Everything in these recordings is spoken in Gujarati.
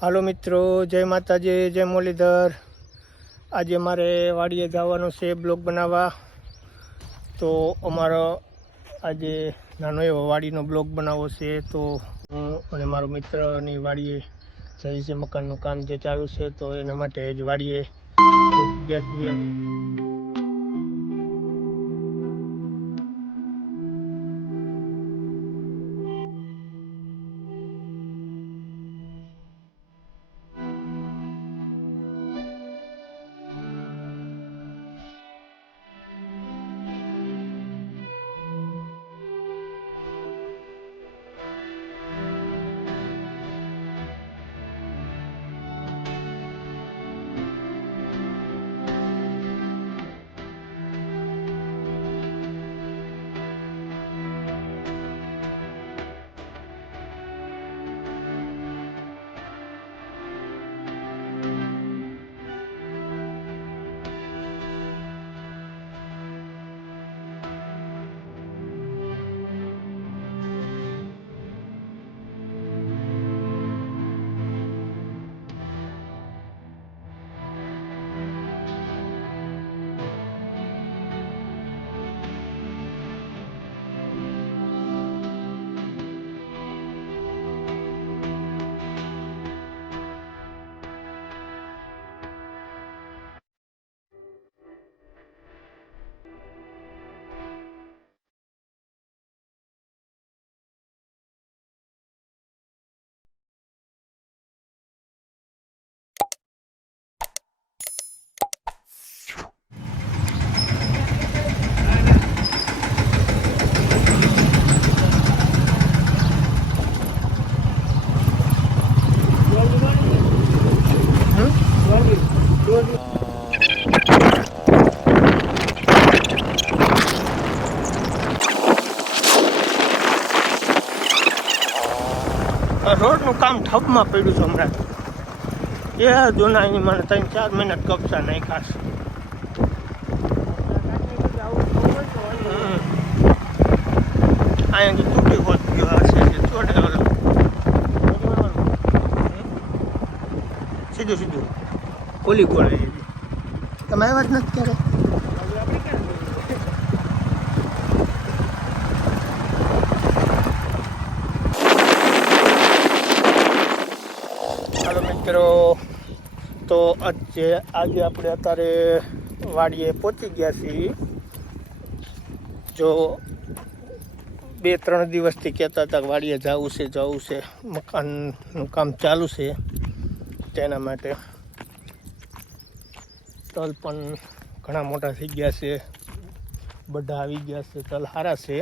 હાલો મિત્રો, જય માતાજી, જય મુરલીધર। આજે મારે વાડીએ જવાનું છે બ્લોગ બનાવવા। તો અમારો આજે નાનો એવો વાડીનો બ્લોગ બનાવવો છે। તો હું અને મારો મિત્રની વાડીએ જઈ છે, મકાનનું કામ જે ચાલુ છે, તો એના માટે જ વાડીએ ગયા છીએ। રોડનું કામ ઠપમાં પડ્યું છે હમણાં। એ જૂના એની મને 3-4 મહિના કપસા નાખ્યા છે। અહીંયા તૂટી હોત ગયો હશે, ચોટે સીધું સીધું ઓલી કોળે તમે આવ્યા જ નથી ક્યારે? મિત્રો તો આજે આપણે અત્યારે વાડીએ પહોંચી ગયા છીએ। જો 2-3 દિવસથી કહેતા હતા કે વાડીએ જવું છે, મકાનનું કામ ચાલુ છે, તેના માટે તલ પણ ઘણા મોટા થઈ ગયા છે, બધા આવી ગયા છે, તલ સારા છે,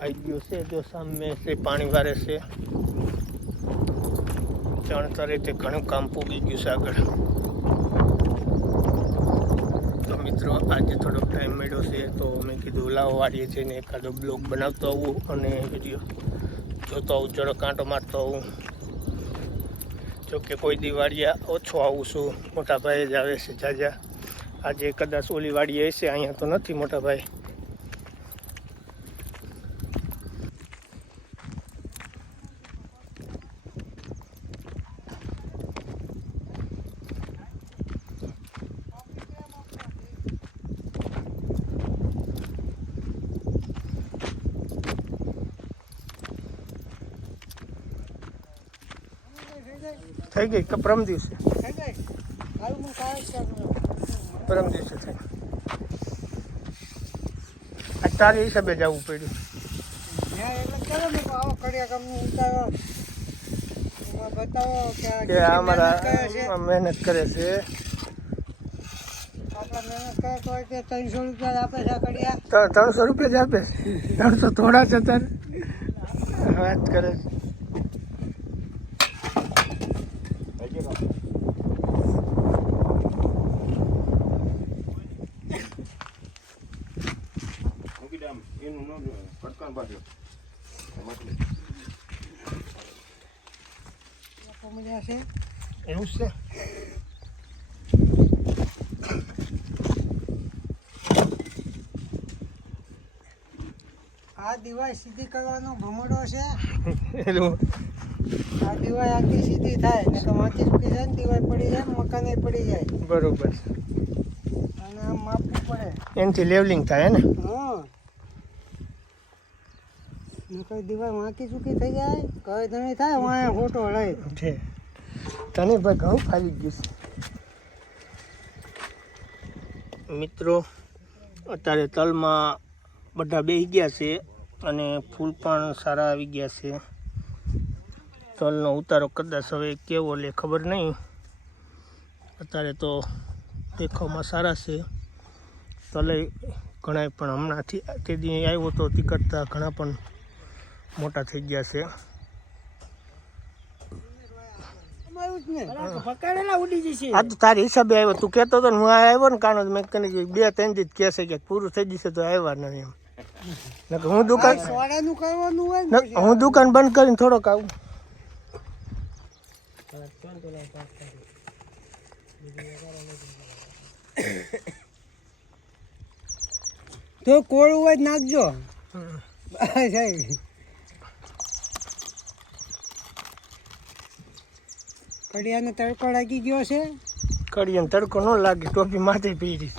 આવી ગયો છે। જો સામે છે પાણી વારે છે, ચણતરે તે ઘણું કામ પૂગી ગયું છે આગળ। તો મિત્રો આજે થોડોક ટાઈમ મળ્યો છે, તો મેં કીધું લાવો વાડીએ જઈને એકાદો બ્લોગ બનાવતો આવું અને વિડીયો જોતો આવું, જડો કાંટો મારતો આવું। જોકે કોઈ દી વાડીએ ઓછો આવું છું, મોટા ભાઈ જ આવે છે જાજા। આજે કદાચ ઓલી વાડીએ હશે, અહીંયા તો નથી મોટા ભાઈ। થઈ ગઈ કે પરમ દિવસે? પરમ દિવસે થઈ। આ તારી હિસાબે જવું પડ્યું કે અમારા મહેનત કરે છે। 300 રૂપિયા આપે છે, 300 રૂપિયા જ આપે? 300 થોડા છે તારે વાત કરે છે। એવું છે? આ દિવાળી સીધી કરવાનો ભમડો છે. એનું આ દિવાળી આખી સીધી થાય ને કે વાંચી ચૂકી જાય ને દિવાળી પડી જાય મકાને પડી જાય બરોબર અને આમ માપવું પડે એનાથી લેવલિંગ થાય ને હા ને કોઈ દિવાળી વાંચી ચૂકી થઈ જાય કઈ ધણી થાય વાંહે ફોટો લઈ છે તને ભાઈ ઘઉં ફાવી ગયું છે મિત્રો અત્યારે તલમાં બધા બેસી ગયા છે અને ફૂલ પણ સારા આવી ગયા છે તલનો ઉતારો કદાચ હવે કેવો લે ખબર નહીં અત્યારે તો દેખાવમાં સારા છે તલે ઘણા પણ હમણાંથી તે દી આવ્યો તો તે કરતાં ઘણા પણ મોટા થઈ ગયા છે આ તો તારી હિસાબે આવ્યો તું કહેતો હતો ને હું આવ્યો ને કાનો મેં કને 2-3 દી કહેશે કે પૂરું થઈ જશે તો આવ્યા નહીં એમ નકર હું દુકાન સોડાનું કરવાનું હોય ને હું દુકાન બંધ કરીને થોડોક આવું તો કોળું હોય તો નાખજો કડિયાને તડકો લાગી ગયો છે કડીએ તડકો ન લાગે ટોપી માથે પહેરી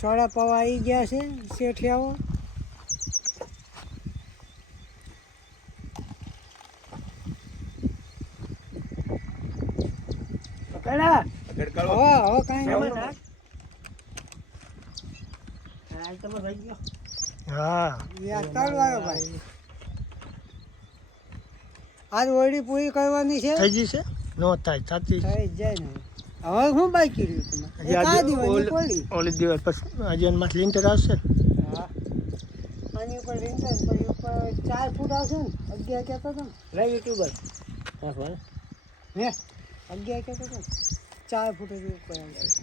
સોડા પવા આવી ગયા છે શેઠિયાઓ હવે કાંઈ હા આવ્યો ભાઈ આજ ઓળી પૂરી કરવાની છે થઈ ગઈ છે નો થાય થતી થઈ જ જાય ને હવે હું બાકી રહ્યું તમે ઓલી દિવસ પછી આજે એમાં લિન્ટર આવશે હા આની ઉપર રીંગણ પછી ઉપર 4 ફૂટ આવશે ને 11 કહેતો હતો ને યુટ્યુબર હે 11 કહેતો હતો 4 ફૂટ જ ઉપર આવશે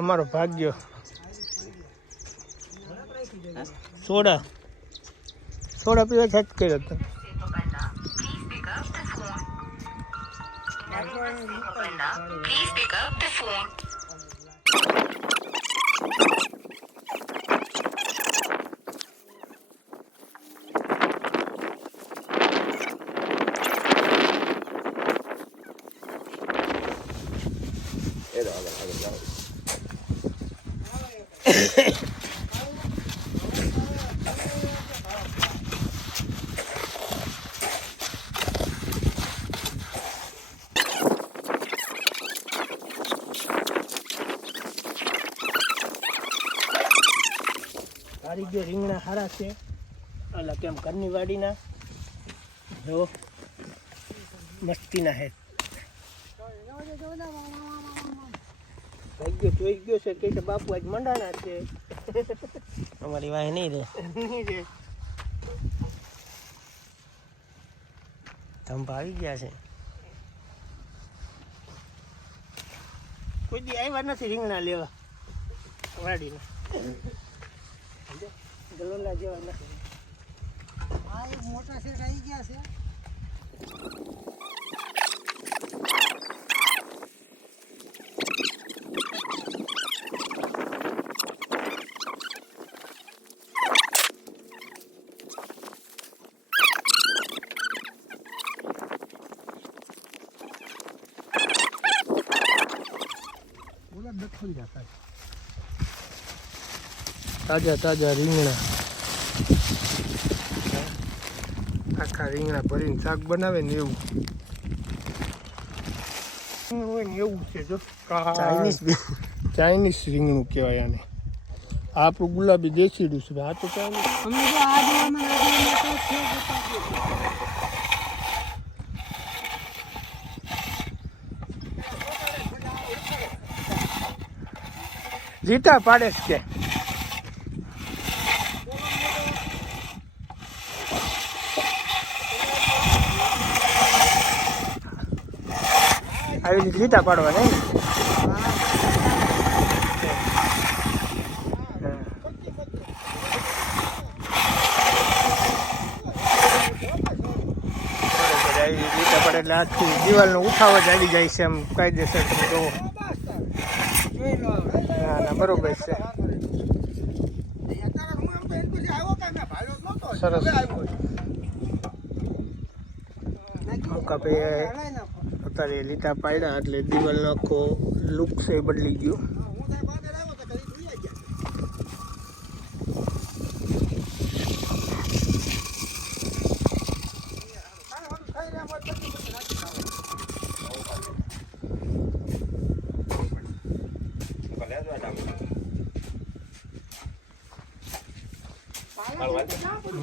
અમારો ભાગ્ય સોડા પીવા છત કર્યો હતો સારી ગયો રીંગણા સારા છે એટલે કેમ ઘરની વાડીના જો મસ્તીના હે જોઈ ગયો છે કે બાપુ આજ મંડાના છે અમારી વાય નહીં રે ધંભા આવી ગયા છે કોઈ દી આવ્યા નથી રીંગણા લેવા વાડીના ગલોલા જેવા નથી આ એક મોટા શેઠ આવી ગયા છે તાજા તાજા રીંગણા આખા રીંગણા ભરીને શાક બનાવે ને એવું હોય ને એવું છે જો ચાઇનીઝ રીંગણું કહેવાય આને આપણું ગુલાબી દેશીડું છે આ તો ચાઇનીઝ અમે જો આ દેવામાં છે જીતા પાડે જ કે આવી રીતે જીતા પાડવા નહીં જીતા પડે એટલે આખી દિવાલનો ઉઠાવ જ આવી જાય છે એમ કાયદેસર તમે જોવો ના ના બરોબર છે સરસ મુકાભાઈ અત્યારે લીટા પાડ્યા એટલે દિવાલનો આખો લુક છે એ બદલી ગયો.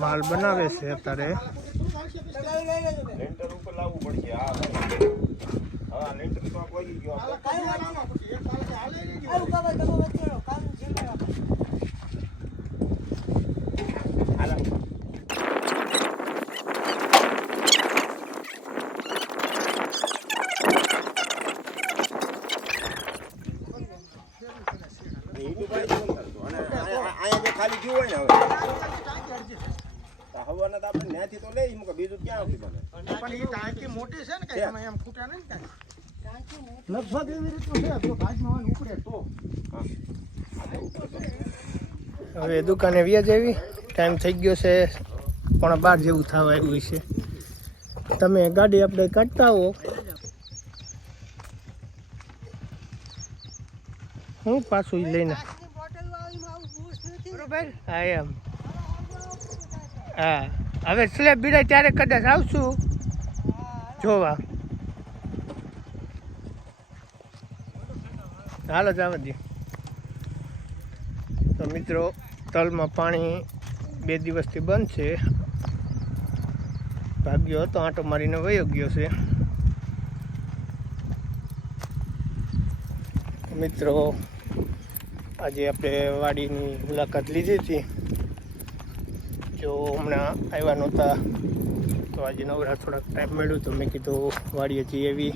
માલ બનાવે છે અત્યારે. લેન્ટર ઉપર લાવવું પડશે. હા લેન્ટર તો કોઈ ગયો ખાલી ગયું હોય ને હવે હવાના તો આપણે ત્યાંથી તો લઈ મૂકે બીજું ક્યાં આવતી બને. પણ એ ટાંકી મોટી છે ને કઈ એમાં એમ ફૂટા નહીં ને લગભગ એવી રીતનું છે જો ભાજમાં ઉપડે તો. હવે દુકાને વ્યાજ આવી ટાઈમ થઈ ગયો છે 12:30 જેવું થવા આવ્યું છે. તમે ગાડી આપણે કાઢતા હો હું પાછું ઈ લઈને હા એમ હા હવે સ્લેબ બીડાય ત્યારે કદાચ આવશું જોવા. હાલો જવા દે. તો મિત્રો તલમાં પાણી 2 દિવસથી બંધ છે. ભાગ્યો હતો આંટો મારીને વયો ગયો છે. મિત્રો આજે આપણે વાડીની મુલાકાત લીધી હતી. જો હમણાં આવ્યા નહોતા તો આજે નવરા થોડાક ટાઈમ મળ્યો તો મેં કીધું વાડીએ જઈ એવી.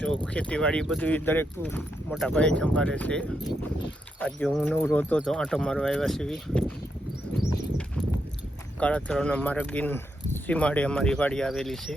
જો ખેતીવાડી બધું દરેક મોટા ભાઈ સંભાળે છે. આજે હું નવરો હતો તો આંટો મારવા આવ્યા છે. કાળાતરાના માર્ગીન સીમાડે અમારી વાડી આવેલી છે.